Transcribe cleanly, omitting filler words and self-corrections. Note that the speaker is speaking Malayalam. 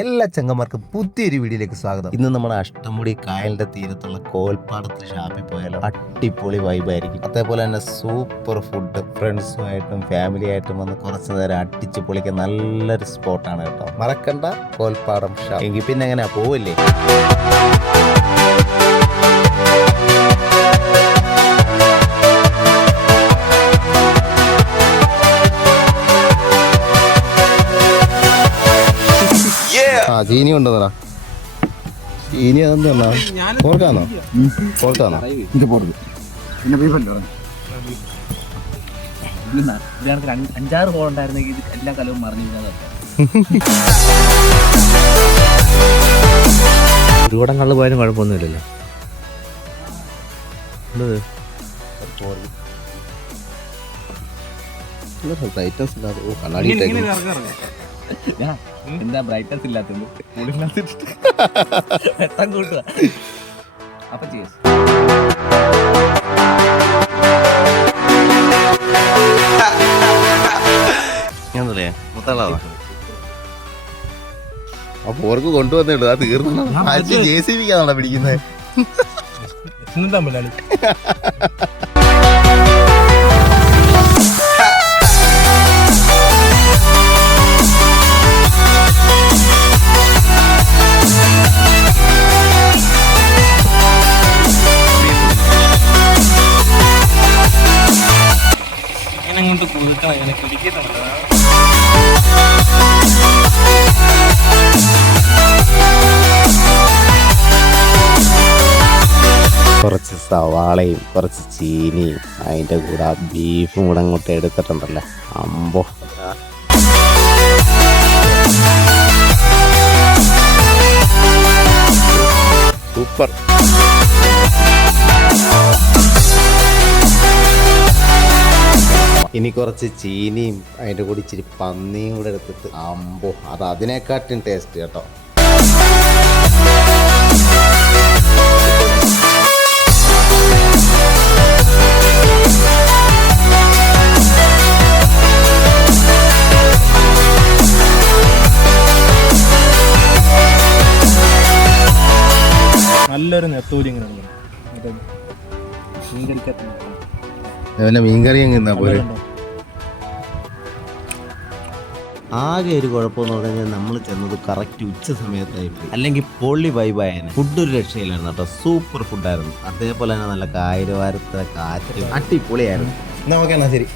എല്ലാ ചങ്ങന്മാർക്കും പുതിയൊരു വീഡിയോയിലേക്ക് സ്വാഗതം. ഇന്ന് നമ്മുടെ അഷ്ടമുടി കായലിന്റെ തീരത്തുള്ള കോൽപ്പാടത്ത് ഷാപ്പിൽ പോയാലോ അടിപൊളി വൈബായിരിക്കും. അതേപോലെ തന്നെ സൂപ്പർ ഫുഡ്, ഫ്രണ്ട്സുമായിട്ടും ഫാമിലി ആയിട്ടും വന്ന് കുറച്ച് നേരം അടിച്ചു പൊളിക്കാൻ നല്ലൊരു സ്പോട്ടാണ് കേട്ടോ. മറക്കണ്ട കോൽപ്പാടം ഷാപ്പ്. എങ്കിൽ പിന്നെ എങ്ങനെയാ പോവില്ലേ? ചീനി കൊണ്ടുവന്നടാ. ചീനി അതെന്താ പോർക്കാന്നോ? പോർക്കാന്നോ? ഇത് പോർക്ക് പിന്നെ ബീഫല്ലോ. 5-6 പോളുണ്ടായിരുന്നെങ്കിൽ ഇത് എല്ലാ കലവും മറിഞ്ഞിരുന്നത്. ഒരുപാട് കള്ളു പോയാലും കുഴപ്പമൊന്നുമില്ലല്ലോ. കണ്ണാടി എന്താ ബ്രൈറ്റ്നസ് ഇല്ലാത്തത്? വെട്ടം കൂട്ടുക. അപ്പൊ ചെയ്യും ഞാനല്ലേ മുത്തളാവാ. ആ പോർക്ക് കൊണ്ടുവന്നേ ഉള്ളൂ. അത് തീർന്നു. JCB ക്കാണോ പിടിക്കുന്നത്? കുറച്ച് സവാളയും കുറച്ച് ചീനിയും അതിൻ്റെ കൂടെ ബീഫും കൂടെ അങ്ങോട്ട് എടുത്തിട്ടുണ്ടല്ലോ. അമ്പോ സൂപ്പർ. ഇനി കുറച്ച് ചീനിയും അതിൻ്റെ കൂടെ ഇച്ചിരി പന്നിയും കൂടെ എടുത്തിട്ട് അമ്പോ അത് അതിനെക്കാട്ടും ടേസ്റ്റ് കേട്ടോ. നല്ലൊരു നെത്തോലി മീൻകറി അങ്ങ് പോലെ. ആകെ ഒരു കുഴപ്പമെന്ന് പറഞ്ഞാൽ നമ്മൾ ചെന്നത് കറക്റ്റ് ഉച്ച സമയത്തായിപ്പോയി. അല്ലെങ്കിൽ പൊള്ളി വൈബായാണ്. ഫുഡ് ഒരു രക്ഷയിലായിരുന്നു കേട്ടോ. സൂപ്പർ ഫുഡായിരുന്നു. അതേപോലെ തന്നെ നല്ല കായലുവാരത്തെ കാറ്റ് അടിപൊളിയായിരുന്നു. എന്നാ ഓക്കെ, എന്നാ ശരി.